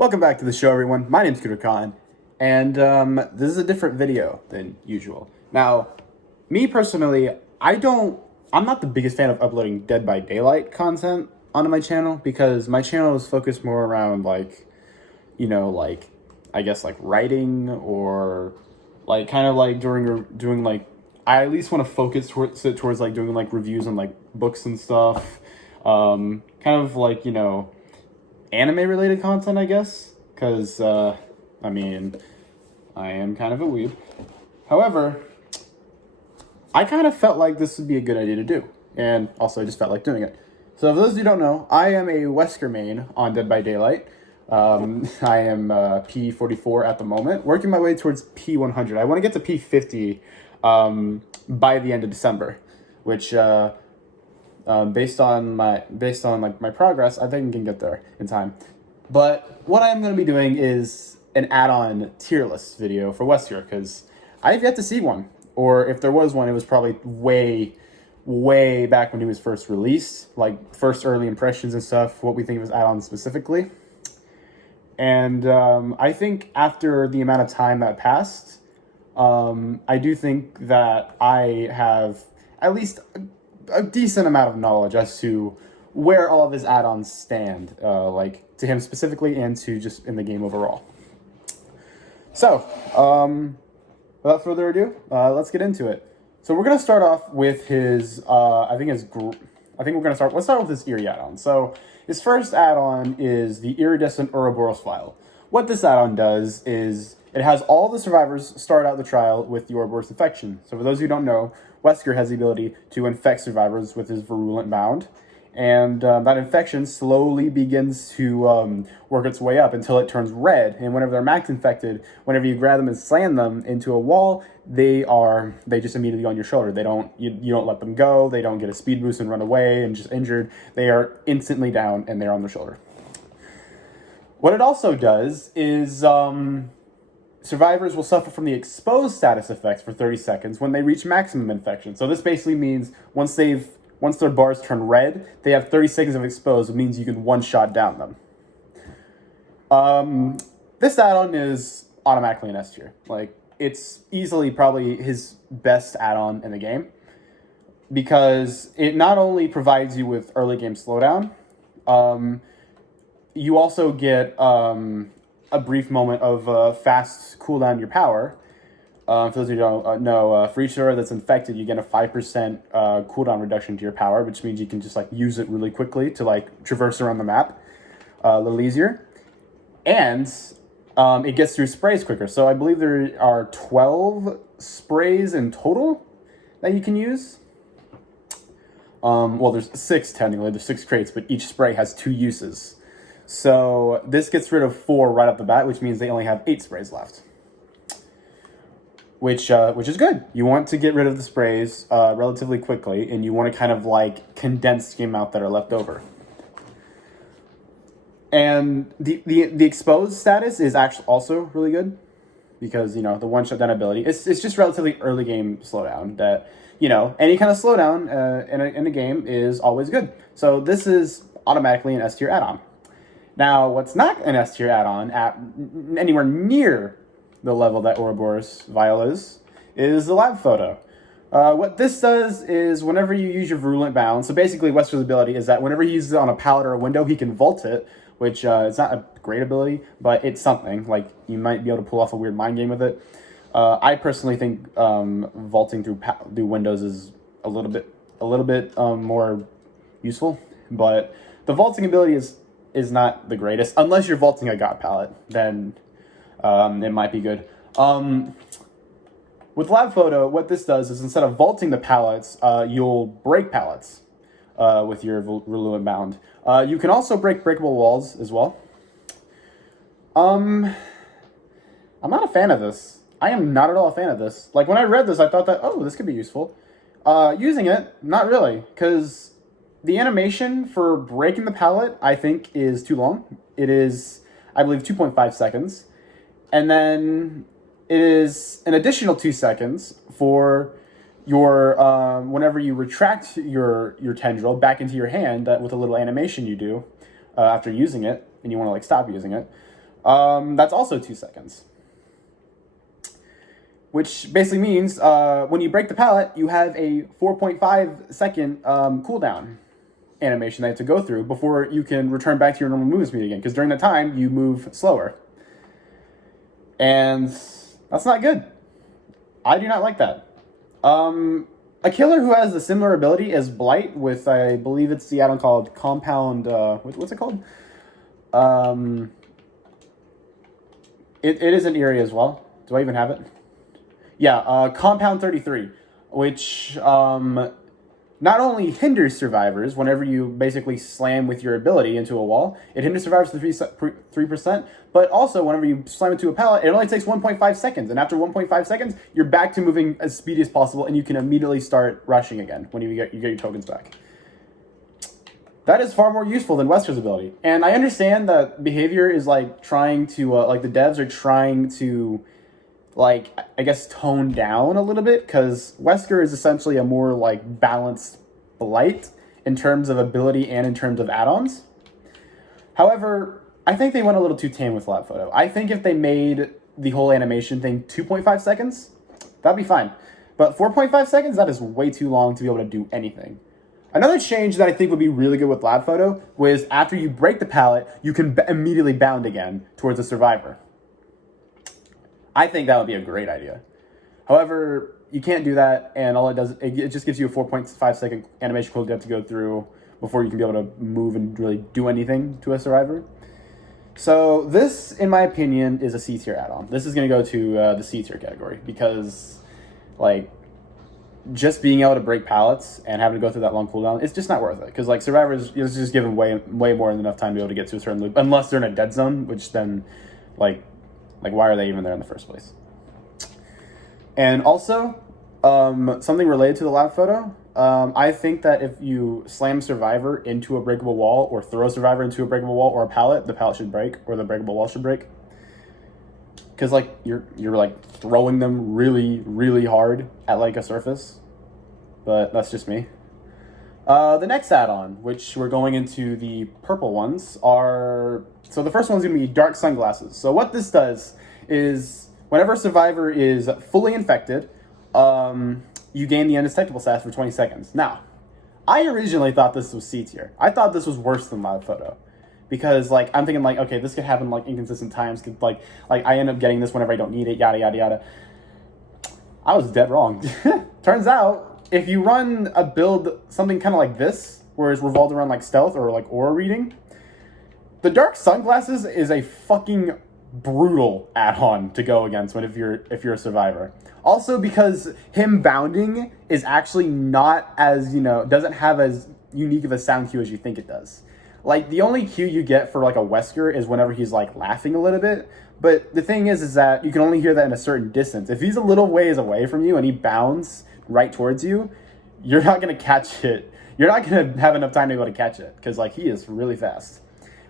Welcome back to the show, everyone. My name's Kuder Khan, and this is a different video than usual. Now, me personally, I'm not the biggest fan of uploading Dead by Daylight content onto my channel because my channel is focused more around I guess like writing or like kind of like doing like I at least want to focus towards like doing like reviews on like books and stuff, kind of like anime related content, I guess, because I am kind of a weeb. However, I kind of felt like this would be a good idea to do, and also I just felt like doing it. So for those of you who don't know, I am a Wesker main on Dead by Daylight. I am P44 at the moment, working my way towards P100. I want to get to P50 by the end of December, which based on my progress, I think I can get there in time. But what I am going to be doing is an add-on tier list video for Wesker, because I've yet to see one, or if there was one, it was probably way back when he was first released, like first early impressions and stuff, what we think of his add-ons specifically. And I think after the amount of time that passed, I do think that I have at least a decent amount of knowledge as to where all of his add-ons stand, like to him specifically and to just in the game overall. So, without further ado, let's get into it. So we're gonna start off with his, let's start with his Eerie add-on. So his first add-on is the Iridescent Ouroboros Vial. What this add-on does is it has all the survivors start out the trial with the Ouroboros infection. So for those who don't know, Wesker has the ability to infect survivors with his virulent bound, and that infection slowly begins to work its way up until it turns red. And whenever they're max infected, whenever you grab them and slam them into a wall, they just immediately on your shoulder. You don't let them go. They don't get a speed boost and run away and just injured. They are instantly down and they're on their shoulder. What it also does is survivors will suffer from the exposed status effects for 30 seconds when they reach maximum infection. So this basically means once their bars turn red, they have 30 seconds of exposed. It means you can one-shot down them. This add-on is automatically an S tier. Like, it's easily probably his best add-on in the game, because it not only provides you with early game slowdown, you also get a brief moment of fast cooldown your power. For those who don't know, for each survivor that's infected, you get a 5% cooldown reduction to your power, which means you can just like use it really quickly to like traverse around the map a little easier. And it gets through sprays quicker. So I believe there are 12 sprays in total that you can use. Well, there's 6 technically. There's 6 crates, but each spray has 2 uses. So this gets rid of 4 right off the bat, which means they only have 8 sprays left. Which is good. You want to get rid of the sprays relatively quickly, and you want to kind of like condense the amount that are left over. And the exposed status is actually also really good, because the one-shot down ability. It's just relatively early game slowdown that any kind of slowdown in a game is always good. So this is automatically an S tier add-on. Now, what's not an S tier add-on at anywhere near the level that Ouroboros Vial is the lab photo. What this does is whenever you use your virulent bound, so basically Wesker's ability is that whenever he uses it on a pallet or a window, he can vault it, which it's not a great ability, but it's something. Like, you might be able to pull off a weird mind game with it. I personally think vaulting through windows is a little bit more useful, but the vaulting ability is not the greatest. Unless you're vaulting a god pallet, then it might be good. With Lab Photo, what this does is instead of vaulting the pallets, you'll break pallets with your virulent bound. You can also break breakable walls as well. I'm not a fan of this. I am not at all a fan of this. Like, when I read this, I thought that, oh, this could be useful. Using it, not really, because the animation for breaking the pallet, I think, is too long. It is, I believe, 2.5 seconds. And then it is an additional 2 seconds for your whenever you retract your tendril back into your hand with a little animation you do after using it, and you want to like stop using it. That's also 2 seconds. Which basically means when you break the pallet, you have a 4.5 second cooldown animation that you have to go through before you can return back to your normal movement speed again. Because during that time, you move slower. And that's not good. I do not like that. A killer who has a similar ability is Blight with, I believe it's the add-on called Compound, what's it called? It is an Eerie as well. Do I even have it? Yeah, Compound 33, which not only hinders survivors whenever you basically slam with your ability into a wall, it hinders survivors to 3%, but also whenever you slam into a pallet, it only takes 1.5 seconds, and after 1.5 seconds, you're back to moving as speedy as possible, and you can immediately start rushing again when you get your tokens back. That is far more useful than Wesker's ability. And I understand that behavior is like trying to, like the devs are trying to, like, I guess tone down a little bit, because Wesker is essentially a more like balanced Blight in terms of ability and in terms of add-ons. However, I think they went a little too tame with Lab Photo. I think if they made the whole animation thing 2.5 seconds, that'd be fine. But 4.5 seconds, that is way too long to be able to do anything. Another change that I think would be really good with Lab Photo was after you break the pallet, you can immediately bound again towards a survivor. I think that would be a great idea. However, you can't do that, and all it does, it just gives you a 4.5 second animation code you have to go through before you can be able to move and really do anything to a survivor. So this, in my opinion, is a C tier add-on. This is going to go to the C tier category because, like, just being able to break pallets and having to go through that long cooldown, it's just not worth it. Because, like, survivors, it's just given way more than enough time to be able to get to a certain loop, unless they're in a dead zone, which then, like why are they even there in the first place? And also, something related to the Lab Photo, I think that if you slam a survivor into a breakable wall or throw a survivor into a breakable wall or a pallet, the pallet should break or the breakable wall should break. Because, like, you're like throwing them really, really hard at like a surface. But that's just me. The next add-on, which we're going into the purple ones, are... So the first one's going to be Dark Sunglasses. So what this does is whenever a survivor is fully infected, you gain the undetectable status for 20 seconds. Now, I originally thought this was C tier. I thought this was worse than Lab Photo. Because, like, I'm thinking, like, okay, this could happen, like, inconsistent times. Could, like I end up getting this whenever I don't need it, yada, yada, yada. I was dead wrong. Turns out, if you run a build, something kind of like this, where it's revolved around, like, stealth or, like, aura reading, the Dark Sunglasses is a fucking brutal add-on to go against if you're a survivor. Also, because him bounding is actually not as, doesn't have as unique of a sound cue as you think it does. Like, the only cue you get for, like, a Wesker is whenever he's, like, laughing a little bit. But the thing is that you can only hear that in a certain distance. If he's a little ways away from you and he bounds right towards you, you're not going to catch it. You're not going to have enough time to be able to catch it because, like, he is really fast.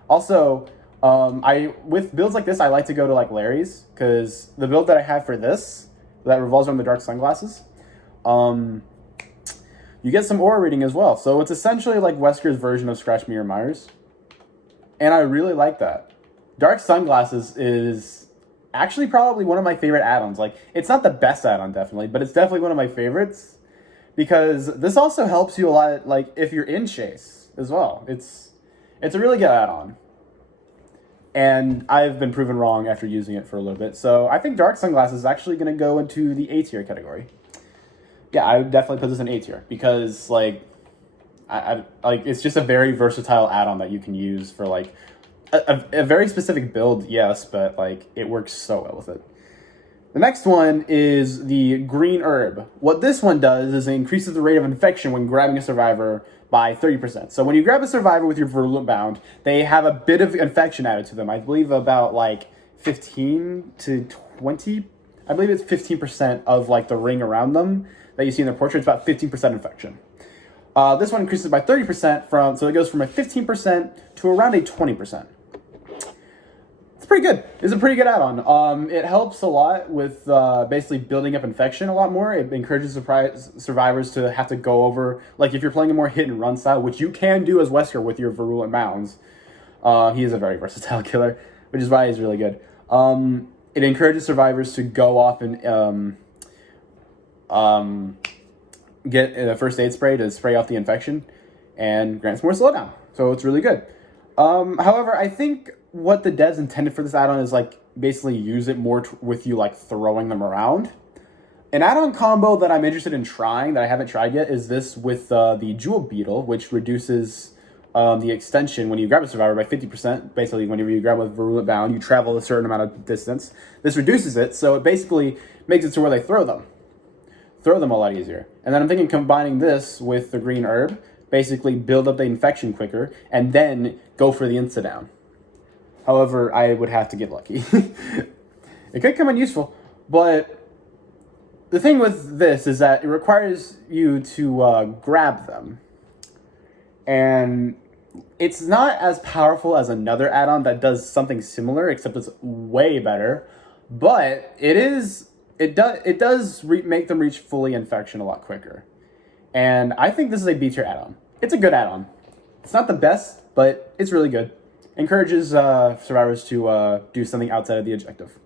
Also, with builds like this, I like to go to, like, Larry's because the build that I have for this, that revolves around the Dark Sunglasses, you get some aura reading as well. So it's essentially like Wesker's version of Scratch Me or Myers. And I really like that. Dark Sunglasses is actually probably one of my favorite add-ons. Like, it's not the best add-on, definitely, but it's definitely one of my favorites. Because this also helps you a lot, like, if you're in Chase as well. It's a really good add-on. And I've been proven wrong after using it for a little bit. So I think Dark Sunglasses is actually going to go into the A tier category. Yeah, I would definitely put this in A tier because, like, I it's just a very versatile add-on that you can use for, like, a very specific build, yes, but, like, it works so well with it. The next one is the Green Herb. What this one does is it increases the rate of infection when grabbing a survivor by 30%. So when you grab a survivor with your Virulent Bound, they have a bit of infection added to them. I believe about, like, 15 to 20. I believe it's 15% of, like, the ring around them that you see in their portrait. It's about 15% infection. This one increases by 30% so it goes from a 15% to around a 20%. It's pretty good. It's a pretty good add-on. It helps a lot with basically building up infection a lot more. It encourages survivors to have to go over, like, if you're playing a more hit and run style, which you can do as Wesker with your Virulent Bounds. He is a very versatile killer. which is why it's really good. It encourages survivors to go off and get a first aid spray to spray off the infection, and grants more slowdown. So it's really good. However, I think what the devs intended for this add-on is like basically use it more with you like throwing them around. An add-on combo that I'm interested in trying that I haven't tried yet is this with the Jewel Beetle, which reduces the extension when you grab a survivor by 50%. Basically, whenever you grab with Virulent Bound, you travel a certain amount of distance. This reduces it, so it basically makes it to where they throw them a lot easier. And then I'm thinking combining this with the green herb, basically build up the infection quicker, and then go for the insta-down. However, I would have to get lucky. It could come in useful, but the thing with this is that it requires you to grab them. And it's not as powerful as another add-on that does something similar, except it's way better. But it does make them reach fully infection a lot quicker. And I think this is a B tier add-on. It's a good add-on. It's not the best, but it's really good. Encourages survivors to do something outside of the objective.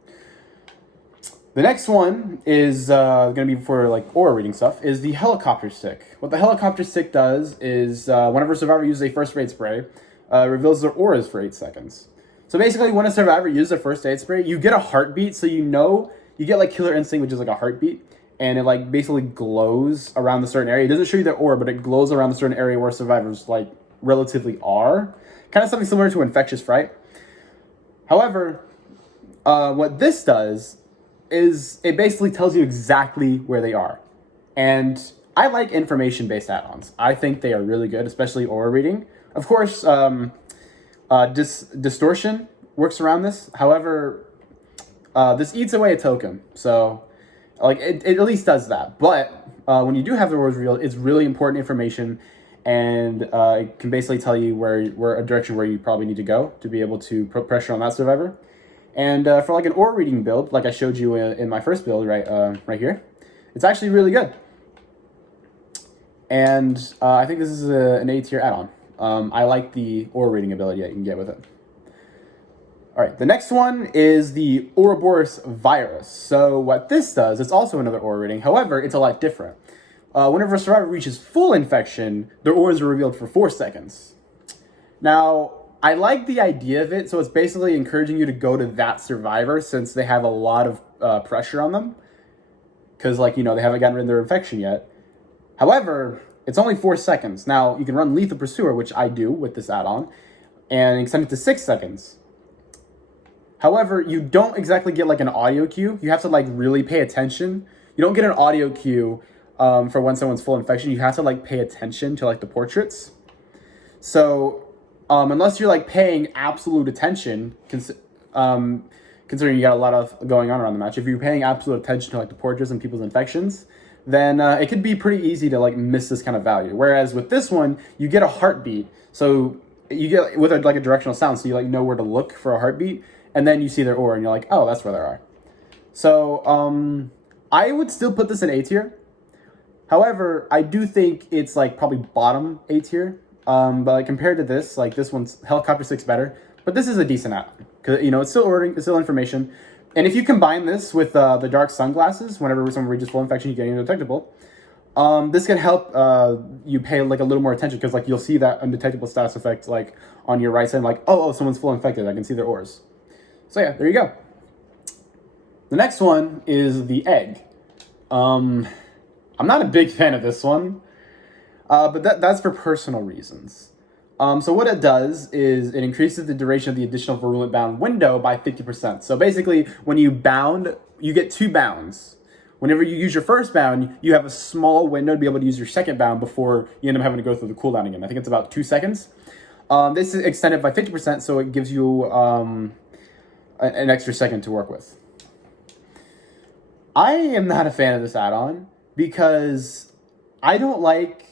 The next one is going to be for like aura reading stuff, is the helicopter stick. What the helicopter stick does is whenever a survivor uses a first aid spray, reveals their auras for 8 seconds. So basically, when a survivor uses a first aid spray, you get a heartbeat, so you get like Killer Instinct, which is like a heartbeat, and it like basically glows around the certain area. It doesn't show you their aura, but it glows around the certain area where survivors like relatively are. Kind of something similar to Infectious Fright. However, what this does is it basically tells you exactly where they are. And I like information-based add-ons. I think they are really good, especially aura reading. Of course, distortion works around this. However, this eats away a token. So, like, it at least does that. But when you do have the auras revealed, it's really important information, and it can basically tell you where a direction where you probably need to go to be able to put pressure on that survivor. And for like an aura reading build, like I showed you in my first build right here, it's actually really good. And I think this is an A tier add-on. I like the aura reading ability that you can get with it. All right, the next one is the Ouroboros Virus. So what this does, it's also another aura reading. However, it's a lot different. Whenever a survivor reaches full infection, their auras are revealed for 4 seconds. Now, I like the idea of it, so it's basically encouraging you to go to that survivor since they have a lot of pressure on them. Because, like, they haven't gotten rid of their infection yet. However, it's only 4 seconds. Now, you can run Lethal Pursuer, which I do with this add-on, and extend it to 6 seconds. However, you don't exactly get, like, an audio cue. You have to, like, really pay attention. You don't get an audio cue for when someone's full infection. You have to, like, pay attention to, like, the portraits. So unless you're like paying absolute attention, considering you got a lot of going on around the match, if you're paying absolute attention to like the portraits and people's infections, then it could be pretty easy to like miss this kind of value. Whereas with this one, you get a heartbeat, so you get with like a directional sound, so you like know where to look for a heartbeat, and then you see their aura, and you're like, oh, that's where they are. So I would still put this in A tier. However, I do think it's like probably bottom A tier. But like compared to this, like this one's Helicopter 6 better, but this is a decent add-on because it's still ordering, it's still information, and if you combine this with the dark sunglasses, whenever someone reaches full infection, you get undetectable. This can help you pay like a little more attention because like you'll see that undetectable status effect like on your right side, like oh someone's full infected, I can see their auras. So yeah, there you go. The next one is the egg. I'm not a big fan of this one. But that's for personal reasons. So what it does is it increases the duration of the additional virulent bound window by 50%. So basically, when you bound, you get 2 bounds. Whenever you use your first bound, you have a small window to be able to use your second bound before you end up having to go through the cooldown again. I think it's about 2 seconds. This is extended by 50%, so it gives you an extra second to work with. I am not a fan of this add-on because I don't like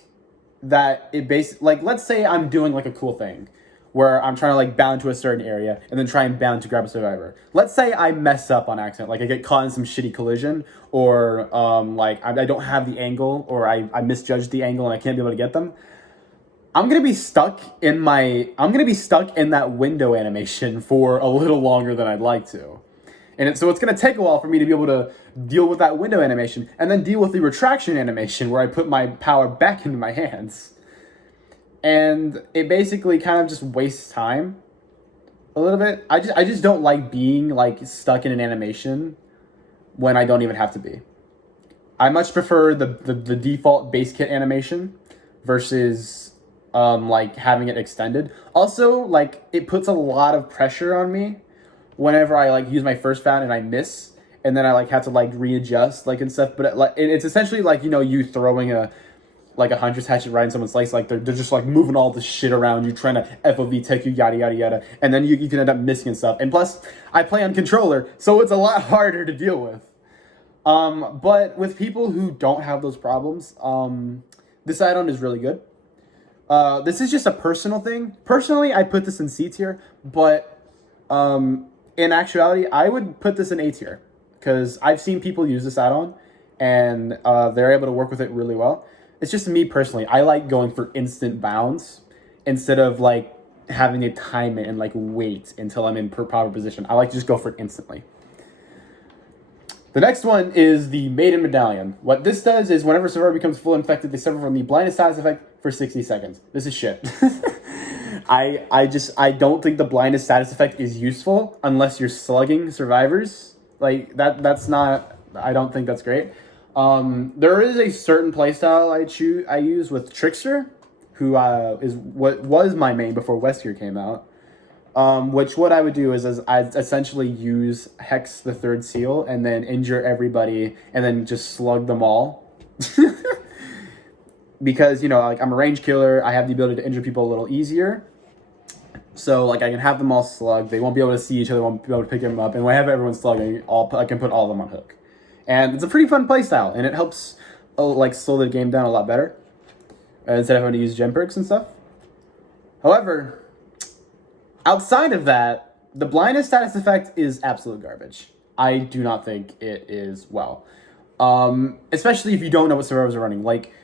that it basically, like, let's say I'm doing like a cool thing where I'm trying to like bound to a certain area and then try and bound to grab a survivor. Let's say I mess up on accident, like I get caught in some shitty collision, or like I don't have the angle, or I misjudged the angle and I can't be able to get them. I'm gonna be stuck in that window animation for a little longer than I'd like to. So it's going to take a while for me to be able to deal with that window animation and then deal with the retraction animation where I put my power back into my hands. And it basically kind of just wastes time a little bit. I just don't like being like stuck in an animation when I don't even have to be. I much prefer the default base kit animation versus like having it extended. Also, like it puts a lot of pressure on me whenever I like use my first found and I miss, and then I like have to like readjust like and stuff. But it's essentially like, you know, you throwing a hunter's hatchet right in someone's legs, like they're just like moving all this shit around you, trying to FOV take you, yada yada yada, and then you can end up missing and stuff. And plus, I play on controller, so it's a lot harder to deal with. But with people who don't have those problems, this add-on is really good. This is just a personal thing. Personally, I put this in C tier, but in actuality, I would put this in A tier because I've seen people use this add-on and they're able to work with it really well. It's just me personally. I like going for instant bounds instead of like having to time it and like wait until I'm in proper position. I like to just go for it instantly. The next one is the Maiden Medallion. What this does is whenever a survivor becomes fully infected, they suffer from the blinded status effect for 60 seconds. This is shit. I don't think the blinded status effect is useful unless you're slugging survivors. Like that's not, I don't think that's great. There is a certain playstyle I use with Trickster, who is what was my main before Wesker came out. Which what I would do is I'd essentially use Hex the Third Seal and then injure everybody and then just slug them all. Because, you know, like I'm a range killer, I have the ability to injure people a little easier. So like I can have them all slugged. They won't be able to see each other, won't be able to pick them up. And when I have everyone slugging, I can put all of them on hook. And it's a pretty fun playstyle, and it helps like slow the game down a lot better instead of having to use gem perks and stuff. However, outside of that, the blindness status effect is absolute garbage. I do not think it is well. Especially if you don't know what survivors are running. Like,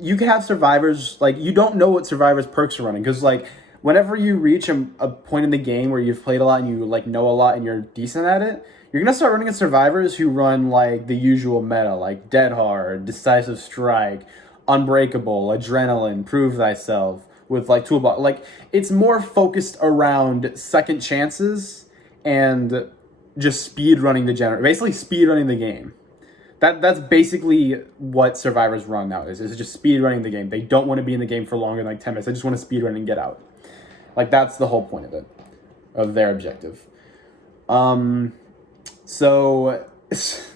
you can have survivors, like, you don't know what survivors' perks are running. Because, like, whenever you reach a point in the game where you've played a lot and you, like, know a lot and you're decent at it, you're going to start running at survivors who run, like, the usual meta, like Dead Hard, Decisive Strike, Unbreakable, Adrenaline, Prove Thyself, with, like, Toolbox. Like, it's more focused around second chances and just speed running basically speed running the game. That's basically what survivors run nowadays, is just speed running the game. They don't want to be in the game for longer than, like, 10 minutes. They just want to speed run and get out. Like, that's the whole point of it, of their objective. So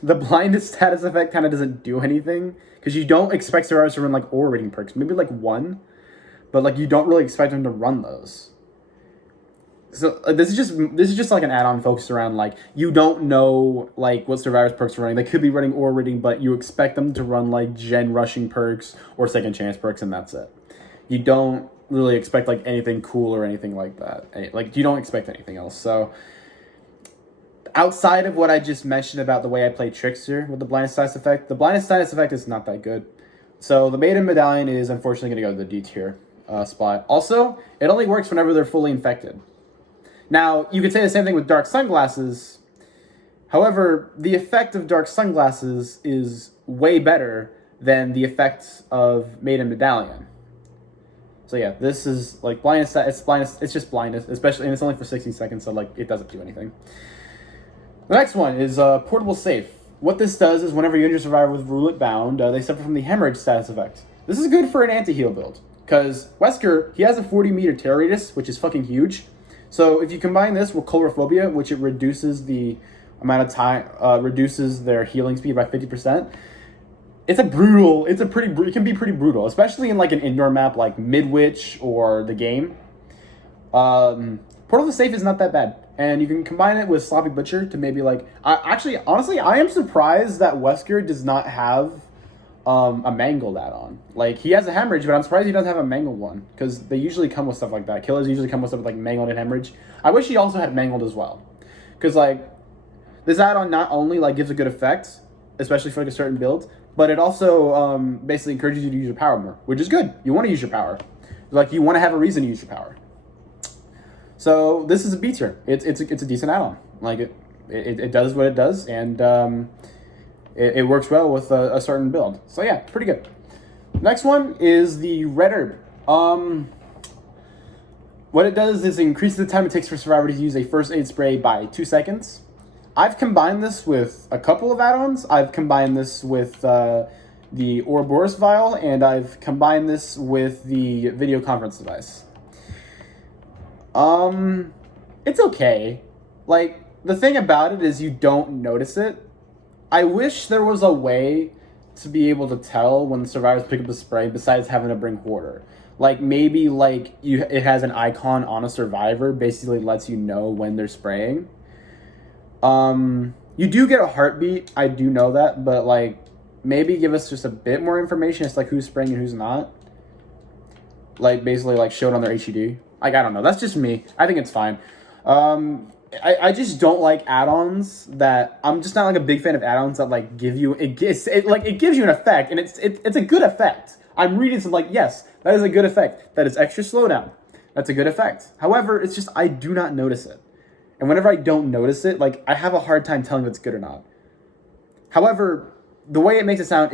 the blinded status effect kind of doesn't do anything because you don't expect survivors to run like aura rating perks, maybe like one, but like you don't really expect them to run those. So this is just like an add-on focused around like you don't know like what survivors perks are running. They could be running aura rating, but you expect them to run like gen rushing perks or second chance perks, and that's it. You don't really expect like anything cool or anything like that. Like you don't expect anything else. So outside of what I just mentioned about the way I play Trickster with the blinded status effect, the blinded status effect is not that good. So the Maiden Medallion is unfortunately going to go to the D tier spot. Also, it only works whenever they're fully infected. Now, you could say the same thing with Dark Sunglasses. However, the effect of Dark Sunglasses is way better than the effect of Maiden Medallion. So yeah, this is like blindness. It's just blindness, especially, and it's only for 60 seconds, so like it doesn't do anything. The next one is Portable Safe. What this does is whenever you injure a survivor with Roulette Bound, they suffer from the hemorrhage status effect. This is good for an anti-heal build, because Wesker, he has a 40-meter tear radius, which is fucking huge. So if you combine this with Colorophobia, which it reduces the amount of time, reduces their healing speed by 50%, it can be pretty brutal, especially in like an indoor map like Midwich or the game. Portable Safe is not that bad. And you can combine it with Sloppy Butcher to maybe like... honestly, I am surprised that Wesker does not have a Mangled add-on. Like, he has a Hemorrhage, but I'm surprised he doesn't have a Mangled one. Because they usually come with stuff like that. Killers usually come with stuff like Mangled and Hemorrhage. I wish he also had Mangled as well. Because, like, this add-on not only, like, gives a good effect, especially for, like, a certain build, but it also basically encourages you to use your power more, which is good. You want to use your power. Like, you want to have a reason to use your power. So this is a B tier. It's a decent add-on. Like, it does what it does, and it works well with a certain build. So yeah, pretty good. Next one is the Red Herb. What it does is increase the time it takes for Survivor to use a first aid spray by 2 seconds. I've combined this with a couple of add-ons. I've combined this with the Ouroboros vial, and I've combined this with the video conference device. It's okay. Like, the thing about it is you don't notice it. I wish there was a way to be able to tell when the survivors pick up the spray besides having to bring Hoarder. Like, maybe, like, it has an icon on a survivor, basically lets you know when they're spraying. You do get a heartbeat, I do know that, but, like, maybe give us just a bit more information as to, like, who's spraying and who's not. Like, basically, like, show it on their HUD. Like, I don't know, that's just me. I think it's fine. I just don't like add-ons that, I'm just not, like, a big fan of add-ons that, like, give you, it gives you an effect, and it's a good effect. I'm reading some, like, yes, that is a good effect. That is extra slowdown. That's a good effect. However, it's just, I do not notice it. And whenever I don't notice it, like, I have a hard time telling if it's good or not. However, the way it makes it sound,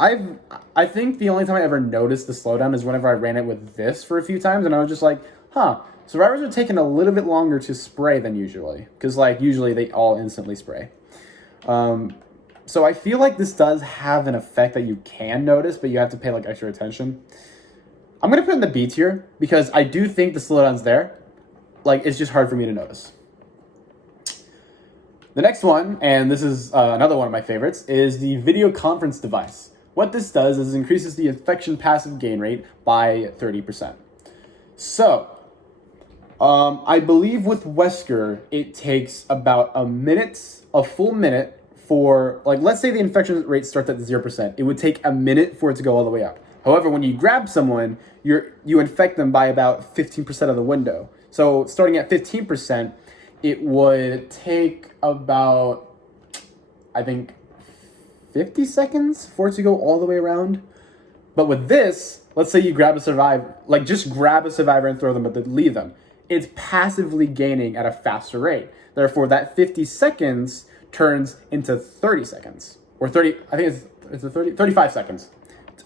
I think the only time I ever noticed the slowdown is whenever I ran it with this for a few times, and I was just like, huh, survivors are taking a little bit longer to spray than usually. Because, like, usually they all instantly spray. So I feel like this does have an effect that you can notice, but you have to pay, like, extra attention. I'm going to put it in the B tier, because I do think the slowdown's there. Like, it's just hard for me to notice. The next one, and this is another one of my favorites, is the video conference device. What this does is increases the infection passive gain rate by 30%. So, I believe with Wesker, it takes about a full minute for, like, let's say the infection rate starts at 0%. It would take a minute for it to go all the way up. However, when you grab someone, you infect them by about 15% of the window. So starting at 15%, it would take about, I think, 50 seconds for it to go all the way around. But with this, let's say you grab a survivor, like, just grab a survivor and throw them, but then leave them. It's passively gaining at a faster rate. Therefore, that 50 seconds turns into 30 seconds. Or 30, I think it's 35 seconds.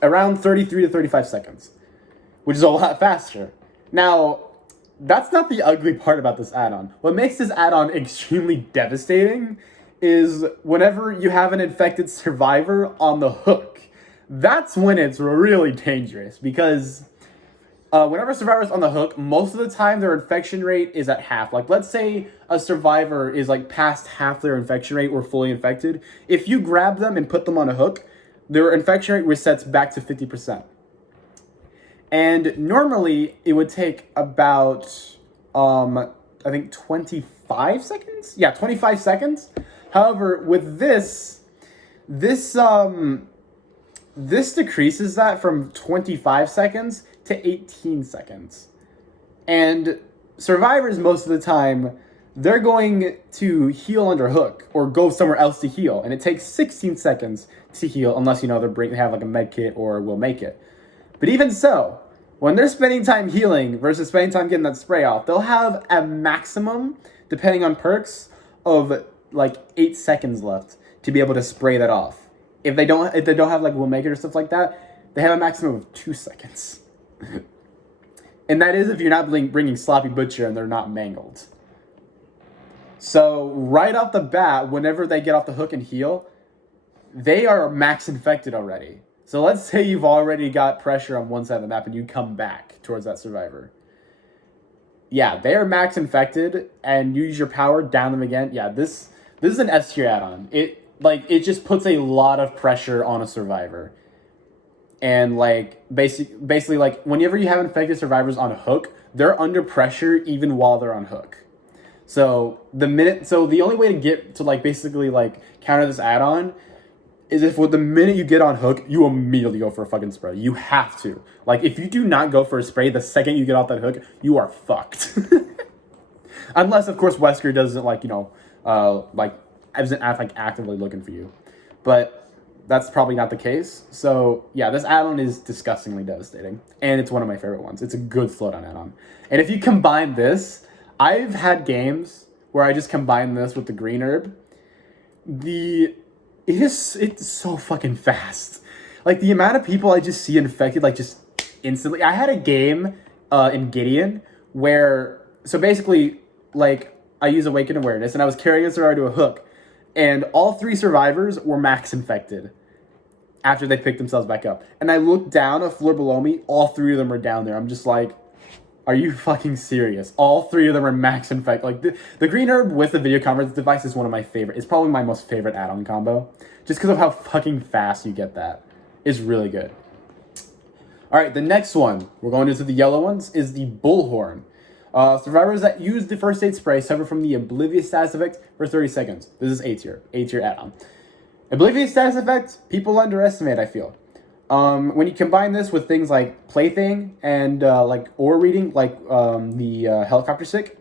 Around 33 to 35 seconds. Which is a lot faster. Now, that's not the ugly part about this add-on. What makes this add-on extremely devastating is whenever you have an infected survivor on the hook. That's when it's really dangerous, because whenever a survivor's on the hook, most of the time their infection rate is at half. Like, let's say a survivor is, like, past half their infection rate or fully infected. If you grab them and put them on a hook, their infection rate resets back to 50%. And normally, it would take about, I think, 25 seconds? Yeah, 25 seconds. However, with this decreases that from 25 seconds to 18 seconds. And survivors, most of the time, they're going to heal under hook or go somewhere else to heal. And it takes 16 seconds to heal unless, you know, they have, like, a med kit or will make it. But even so, when they're spending time healing versus spending time getting that spray off, they'll have a maximum, depending on perks, of, like, 8 seconds left to be able to spray that off. If they don't have, like, will make it or stuff like that, they have a maximum of 2 seconds. And that is if you're not bringing Sloppy Butcher and they're not mangled. So right off the bat, whenever they get off the hook and heal, they are max infected already. So let's say you've already got pressure on one side of the map and you come back towards that survivor. Yeah, they are max infected and you use your power, down them again. Yeah, this is an S tier add-on. It just puts a lot of pressure on a survivor. And, like, basically, like, whenever you have infected survivors on a hook, they're under pressure even while they're on hook. So the only way to get to, like, basically, like, counter this add-on is if with the minute you get on hook, you immediately go for a fucking spray. You have to. Like, if you do not go for a spray the second you get off that hook, you are fucked. Unless, of course, Wesker doesn't, like, you know, like, isn't like actively looking for you. But that's probably not the case. So yeah, this add-on is disgustingly devastating, and it's one of my favorite ones. It's a good slowdown add-on, and if you combine this, I've had games where I just combine this with the green herb. It's so fucking fast. Like the amount of people I just see infected, like just instantly. I had a game in Gideon where so basically like I use Awakened Awareness and I was carrying a survivor to a hook, and all 3 survivors were max infected after they picked themselves back up. And I looked down a floor below me, all 3 of them are down there. I'm just like, are you fucking serious? All 3 of them are max infected. Like the green herb with the video conference device is one of my favorite. It's probably my most favorite add-on combo, just because of how fucking fast you get that. It's really good. All right, the next one, we're going into the yellow ones, is the Bullhorn. Survivors that use the first aid spray suffer from the Oblivious status effect for 30 seconds. This is A tier add-on. Oblivious status effect, people underestimate, I feel. When you combine this with things like Plaything and like Aura Reading, like the helicopter stick,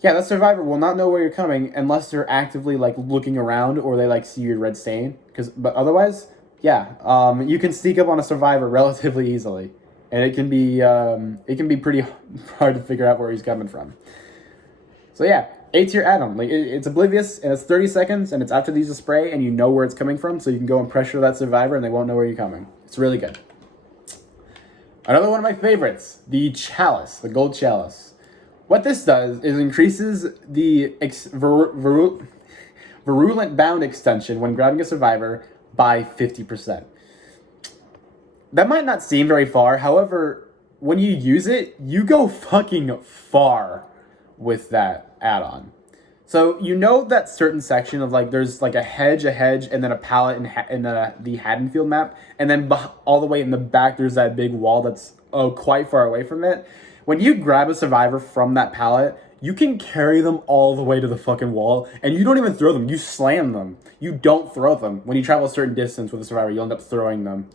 yeah, that survivor will not know where you're coming unless they're actively like looking around or they like see your red stain. But otherwise, yeah, you can sneak up on a survivor relatively easily, and it can be pretty hard to figure out where he's coming from. So yeah, A tier add-on. Like it's Oblivious and it's 30 seconds and it's after they use a spray and you know where it's coming from, so you can go and pressure that survivor and they won't know where you're coming. It's really good. Another one of my favorites, the Chalice, the Gold Chalice. What this does is increases the Virulent Bound extension when grabbing a survivor by 50%. That might not seem very far, however, when you use it, you go fucking far with that add-on. So you know that certain section of like there's like a hedge, and then a pallet in the Haddonfield map, and then all the way in the back there's that big wall that's quite far away from it. When you grab a survivor from that pallet, you can carry them all the way to the fucking wall, and you don't even throw them. You slam them. You don't throw them. When you travel a certain distance with a survivor, you'll end up throwing them.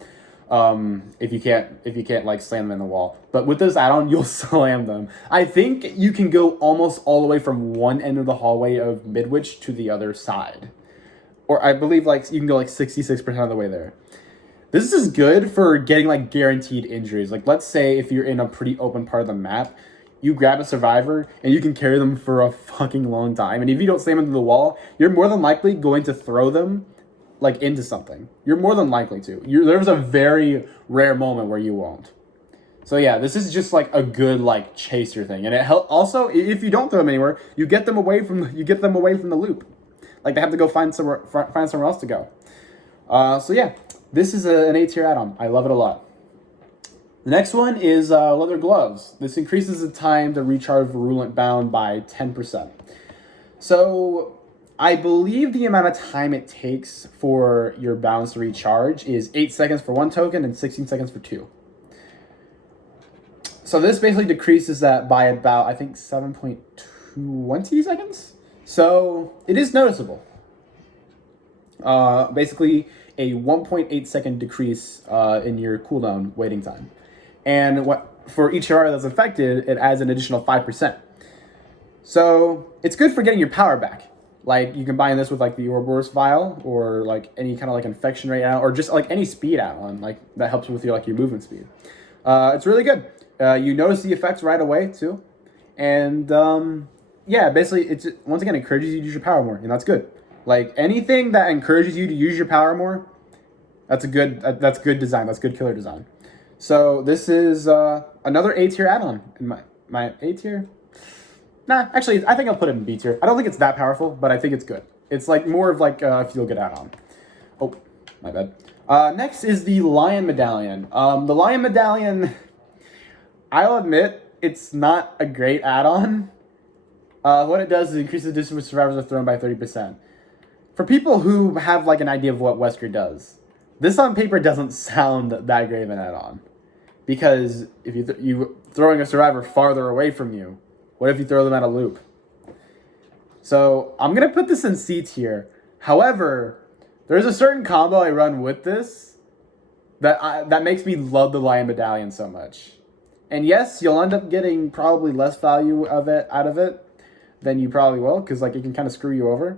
If you can't like slam them in the wall. But with this add-on, you'll slam them. I think you can go almost all the way from one end of the hallway of Midwich to the other side. Or I believe like you can go like 66% of the way there. This is good for getting like guaranteed injuries. Like let's say if you're in a pretty open part of the map, you grab a survivor and you can carry them for a fucking long time. And if you don't slam them into the wall, you're more than likely going to throw them like into something. You're more than likely to. There's a very rare moment where you won't. So yeah, this is just like a good like chaser thing, and it also if you don't throw them anywhere, you get them away from the loop. Like they have to go find somewhere else to go. So yeah, this is an A tier add-on. I love it a lot. The next one is leather gloves. This increases the time to recharge Virulent Bound by 10%. So I believe the amount of time it takes for your bounds to recharge is 8 seconds for 1 token and 16 seconds for 2. So this basically decreases that by about, I think, 7.20 seconds. So it is noticeable. Basically, a 1.8 second decrease in your cooldown waiting time. And for each area that's affected, it adds an additional 5%. So it's good for getting your power back. Like you combine this with like the Ouroboros vial or like any kind of like infection rate add-on or just like any speed add-on like that helps with your like your movement speed. It's really good. You notice the effects right away too, and yeah, basically it's once again encourages you to use your power more, and that's good. Like anything that encourages you to use your power more, that's good design. That's good killer design. So this is another A tier add-on in my A tier. Nah, actually, I think I'll put it in B tier. I don't think it's that powerful, but I think it's good. It's like more of like a feel-good add-on. Oh, my bad. Next is the Lion Medallion. The Lion Medallion, I'll admit, it's not a great add-on. What it does is increase the distance which survivors are thrown by 30%. For people who have like an idea of what Wesker does, this on paper doesn't sound that great of an add-on. Because if you throwing a survivor farther away from you, what if you throw them at a loop? So I'm going to put this in C tier. However, there's a certain combo I run with this that makes me love the Lion Medallion so much. And yes, you'll end up getting probably less value out of it than you probably will, because like it can kind of screw you over.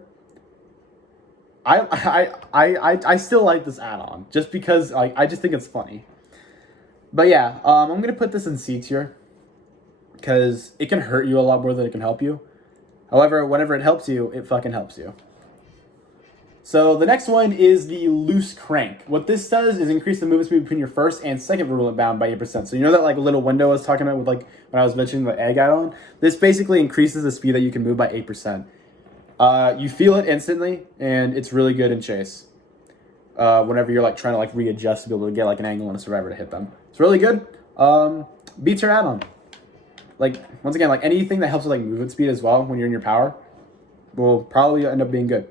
I still like this add-on just because like I just think it's funny. But yeah, I'm gonna put this in C tier because it can hurt you a lot more than it can help you. However, whenever it helps you, it fucking helps you. So the next one is the loose crank. What this does is increase the movement speed between your first and second virulent bound by 8%. So you know that like little window I was talking about with like when I was mentioning the egg add-on? This basically increases the speed that you can move by 8%. You feel it instantly, and it's really good in chase. Whenever you're like trying to like readjust to be able to get like an angle on a survivor to hit them. It's really good. Beats your add-on. Like once again, like anything that helps with like movement speed as well when you're in your power will probably end up being good.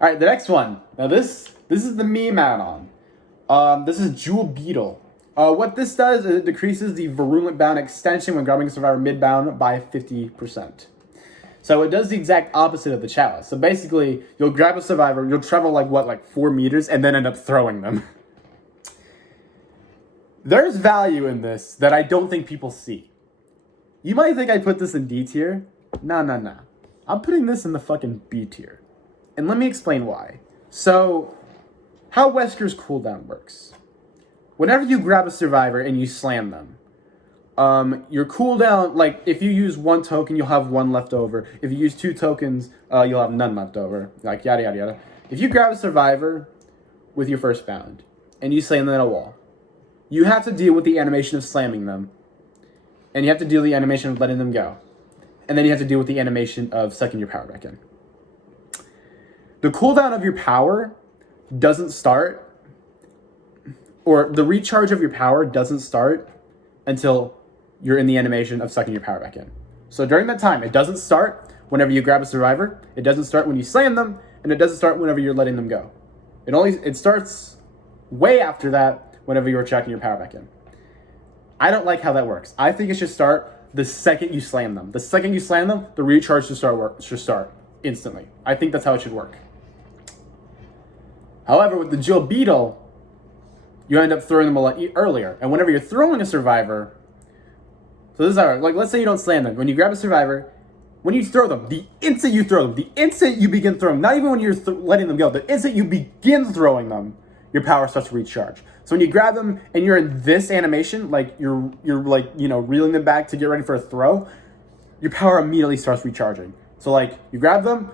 All right, the next one. Now this is the meme add-on. This is Jewel Beetle. What this does is it decreases the virulent bound extension when grabbing a survivor mid-bound by 50%. So it does the exact opposite of the chalice. So basically, you'll grab a survivor, you'll travel like 4 meters, and then end up throwing them. There's value in this that I don't think people see. You might think I put this in D tier. Nah. I'm putting this in the fucking B tier. And let me explain why. So, how Wesker's cooldown works. Whenever you grab a survivor and you slam them, your cooldown, like if you use 1 token, you'll have 1 left over. If you use 2 tokens, you'll have none left over. Like yada yada yada. If you grab a survivor with your first bound and you slam them in a wall, you have to deal with the animation of slamming them. And you have to deal with the animation of letting them go. And then you have to deal with the animation of sucking your power back in. The cooldown of your power doesn't start, or the recharge of your power doesn't start until you're in the animation of sucking your power back in. So during that time, it doesn't start whenever you grab a survivor, it doesn't start when you slam them, and it doesn't start whenever you're letting them go. It starts way after that whenever you're checking your power back in. I don't like how that works. I think it should start the second you slam them. The second you slam them, the recharge should start instantly. I think that's how it should work. However, with the Jewel Beetle, you end up throwing them a lot earlier. And whenever you're throwing a survivor, so this is how, like, let's say you don't slam them. When you grab a survivor, when you throw them, the instant you throw them, the instant you begin throwing, not even when you're letting them go, the instant you begin throwing them, your power starts to recharge. So when you grab them and you're in this animation, like you're like, you know, reeling them back to get ready for a throw, your power immediately starts recharging. So like you grab them,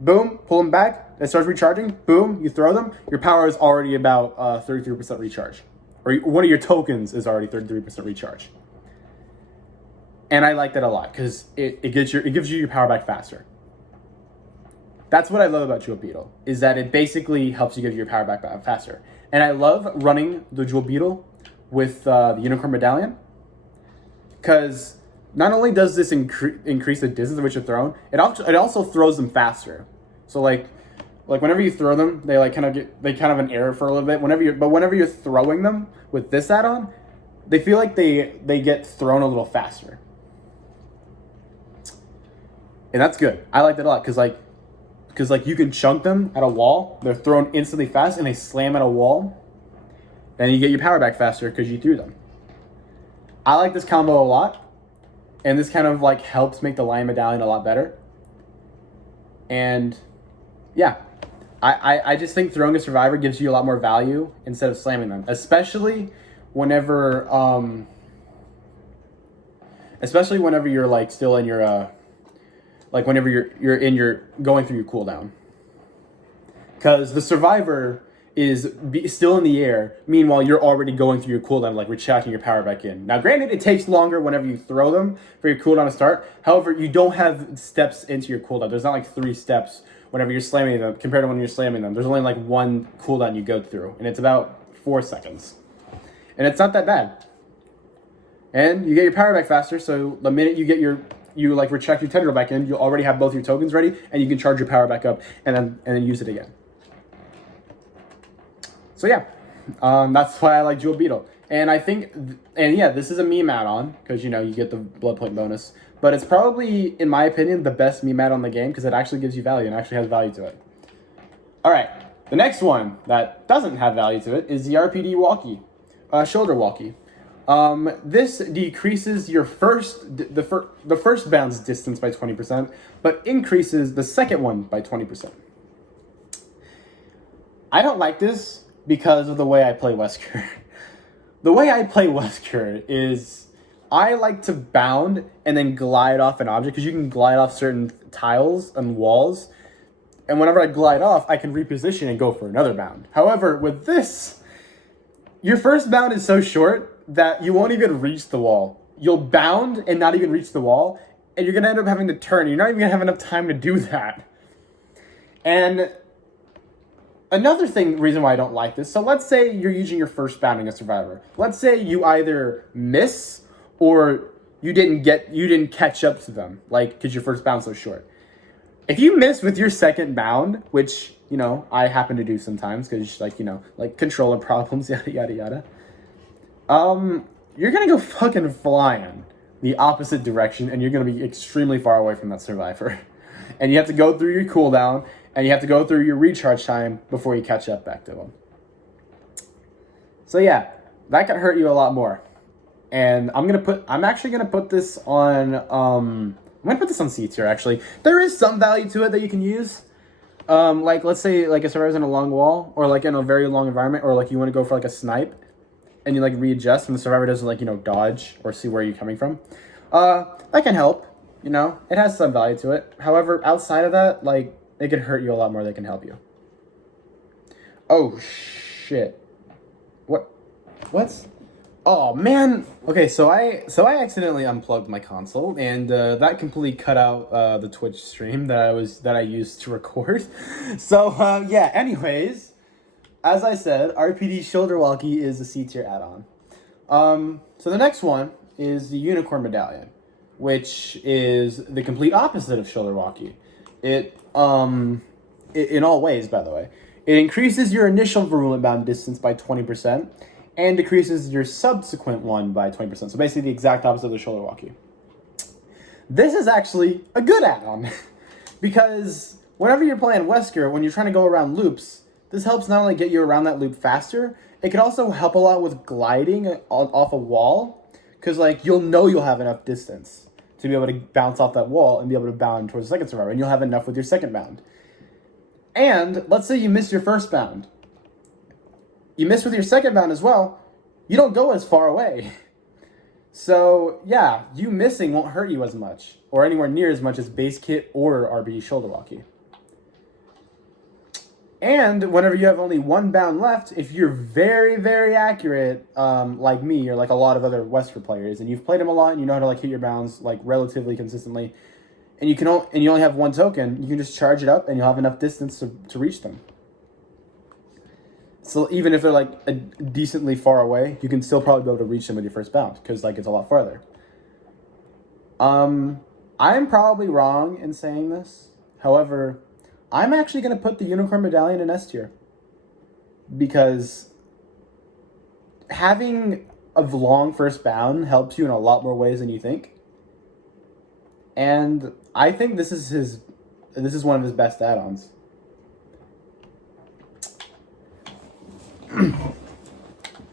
boom, pull them back, it starts recharging, boom, you throw them, your power is already about 33% recharge. Or one of your tokens is already 33% recharge. And I like that a lot because it gives you your power back faster. That's what I love about Jewel Beetle, is that it basically helps you get your power back faster. And I love running the Jewel Beetle with the Unicorn Medallion, because not only does this increase the distance at which you're thrown, it also throws them faster. So like whenever you throw them, they kind of an error for a little bit. Whenever you're throwing them with this add-on, they feel like they get thrown a little faster. And that's good. I like that a lot because you can chunk them at a wall, they're thrown instantly fast, and they slam at a wall, and you get your power back faster because you threw them. I like this combo a lot, and this kind of like helps make the Lion Medallion a lot better. And yeah, I just think throwing a survivor gives you a lot more value instead of slamming them, especially whenever you're like still in your like whenever you're in your going through your cooldown, because the survivor is still in the air. Meanwhile, you're already going through your cooldown, like recharging your power back in. Now, granted, it takes longer whenever you throw them for your cooldown to start. However, you don't have steps into your cooldown. There's not like 3 steps whenever you're slamming them compared to when you're slamming them. There's only like 1 cooldown you go through, and it's about 4 seconds. And it's not that bad. And you get your power back faster, so the minute you get you like recheck your tendril back in, you'll already have both your tokens ready, and you can charge your power back up and then use it again. So yeah, that's why I like Jewel Beetle. And I think, and yeah, this is a meme add-on because, you know, you get the blood point bonus. But it's probably, in my opinion, the best meme add-on in the game because it actually gives you value and actually has value to it. All right, the next one that doesn't have value to it is the RPD walkie, shoulder walkie. This decreases your the first bound's distance by 20%, but increases the second one by 20%. I don't like this because of the way I play Wesker. The way I play Wesker is I like to bound and then glide off an object because you can glide off certain tiles and walls. And whenever I glide off, I can reposition and go for another bound. However, with this, your first bound is so short that you won't even reach the wall. You'll bound and not even reach the wall, and you're going to end up having to turn. You're not even going to have enough time to do that. And another reason why I don't like this, so let's say you're using your first bounding a survivor. Let's say you either miss or you didn't catch up to them, like, because your first bound's so short. If you miss with your second bound, which, I happen to do sometimes because, like controller problems, yada, yada, yada, you're going to go fucking flying the opposite direction, and you're going to be extremely far away from that survivor. And you have to go through your cooldown, and you have to go through your recharge time before you catch up back to them. So yeah, that could hurt you a lot more. And I'm actually going to put this on, I'm going to put this on C tier, actually. There is some value to it that you can use. Like, let's say, like, a survivor's in a long wall, or, like, in a very long environment, or, like, you want to go for, like, a snipe, and you, like, readjust, and the survivor doesn't, like, dodge or see where you're coming from. That can help, It has some value to it. However, outside of that, like, it can hurt you a lot more than it can help you. Oh, shit. What? Oh, man. Okay, so I accidentally unplugged my console, and that completely cut out the Twitch stream that I used to record. So, yeah, anyways, as I said, RPD Shoulder Walkie is a C tier add-on. So the next one is the Unicorn Medallion, which is the complete opposite of Shoulder Walkie. It in all ways, by the way. It increases your initial virulent bound distance by 20%, and decreases your subsequent one by 20%. So basically the exact opposite of the Shoulder Walkie. This is actually a good add-on, because whenever you're playing Wesker, when you're trying to go around loops, this helps not only get you around that loop faster, it can also help a lot with gliding off a wall, because you'll have enough distance to be able to bounce off that wall and be able to bound towards the second survivor, and you'll have enough with your second bound. And let's say you miss your first bound. You miss with your second bound as well, you don't go as far away. So, yeah, you missing won't hurt you as much, or anywhere near as much as base kit or RBD Shoulder Walkie. And whenever you have only one bound left, if you're very, very accurate, like me, or like a lot of other Wesker players, and you've played them a lot, and you know how to hit your bounds relatively consistently, and you only have one token, you can just charge it up, and you'll have enough distance to reach them. So even if they're decently far away, you can still probably be able to reach them with your first bound, because it's a lot farther. I'm probably wrong in saying this. However, I'm actually going to put the Unicorn Medallion in S tier, because having a long first bound helps you in a lot more ways than you think. And I think this is one of his best add-ons.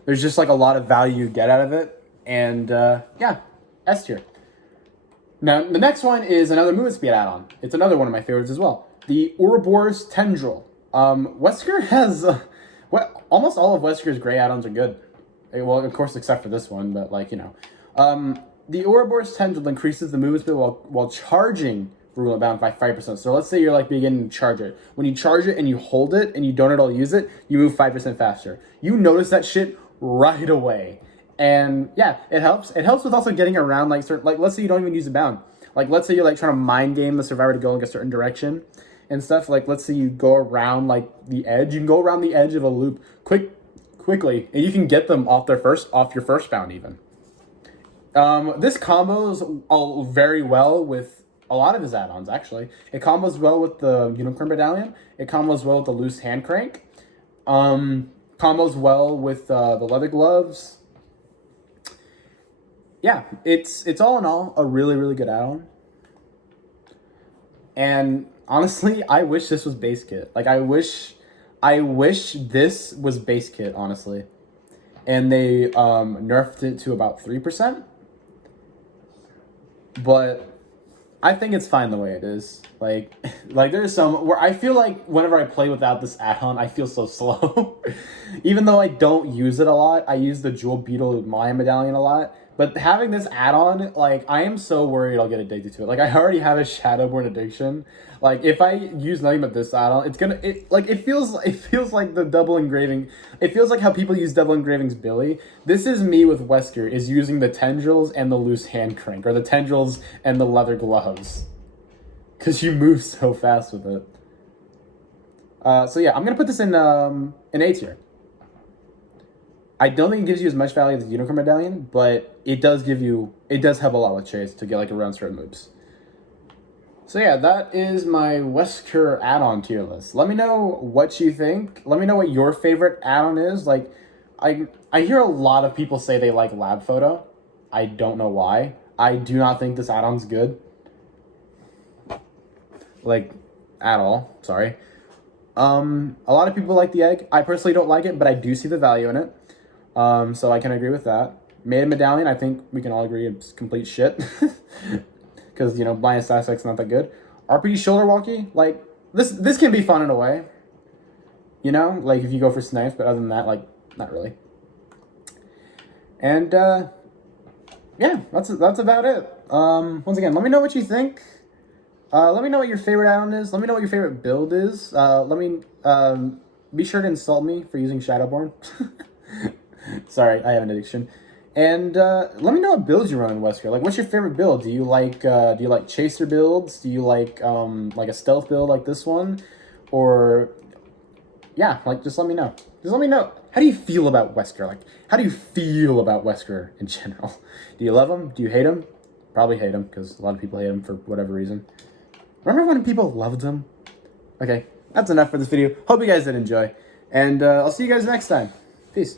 There's just a lot of value you get out of it, and yeah, S tier. Now the next one is another movement speed add-on. It's another one of my favorites as well. The Ouroboros Tendril. Wesker has almost all of Wesker's gray add-ons are good. Well, of course, except for this one, but the Ouroboros Tendril increases the movement speed while charging virulent bound by 5%. So let's say you're beginning to charge it. When you charge it and you hold it and you don't at all use it, you move 5% faster. You notice that shit right away. And yeah, it helps. It helps with also getting around certain, let's say you don't even use a bound. Let's say you're trying to mind game the survivor to go a certain direction and stuff. Let's say you go around the edge. You can go around the edge of a loop quickly, and you can get them off your first bound even. This combos all very well with a lot of his add-ons, actually. It combos well with the Unicorn Medallion. It combos well with the loose hand crank. Combos well with the leather gloves. Yeah, it's all in all a really, really good add-on. And honestly, I wish this was base kit. I wish this was base kit, honestly. And they nerfed it to about 3%. But I think it's fine the way it is. Like, like there's some where I feel like whenever I play without this add-on, I feel so slow. Even though I don't use it a lot, I use the Jewel Beetle Maya medallion a lot. But having this add-on, like, I am so worried I'll get addicted to it. Like, I already have a Shadowborn addiction. Like, if I use nothing but this add-on, it feels like the double engraving. It feels like how people use double engravings Billy. This is me with Wesker, is using the tendrils and the loose hand crank, or the tendrils and the leather gloves. Because you move so fast with it. So yeah, I'm going to put this in A tier. I don't think it gives you as much value as the Unicorn Medallion, but it does have a lot with Chase to get like around certain moves. So yeah, that is my Wesker add-on tier list. Let me know what you think. Let me know what your favorite add-on is. Like, I hear a lot of people say they like Lab Photo. I don't know why. I do not think this add-on's good. Like, at all. Sorry. A lot of people like the egg. I personally don't like it, but I do see the value in it. So I can agree with that. Maiden Medallion, I think we can all agree it's complete shit. Because, you know, blind status effect's not that good. RPG Shoulder Walkie, like, this can be fun in a way. You know, like if you go for snipes, but other than that, like, not really. And, yeah, that's about it. Once again, let me know what you think. Let me know what your favorite add-on is. Let me know what your favorite build is. Be sure to insult me for using Shadowborn. Sorry, I have an addiction. And let me know what builds you run in Wesker. Like, what's your favorite build? Do you like chaser builds? Do you like a stealth build like this one? Or yeah, like just let me know. Just let me know. How do you feel about Wesker? Like, how do you feel about Wesker in general? Do you love him? Do you hate him? Probably hate him because a lot of people hate him for whatever reason. Remember when people loved him? Okay, that's enough for this video. Hope you guys did enjoy, and I'll see you guys next time. Peace.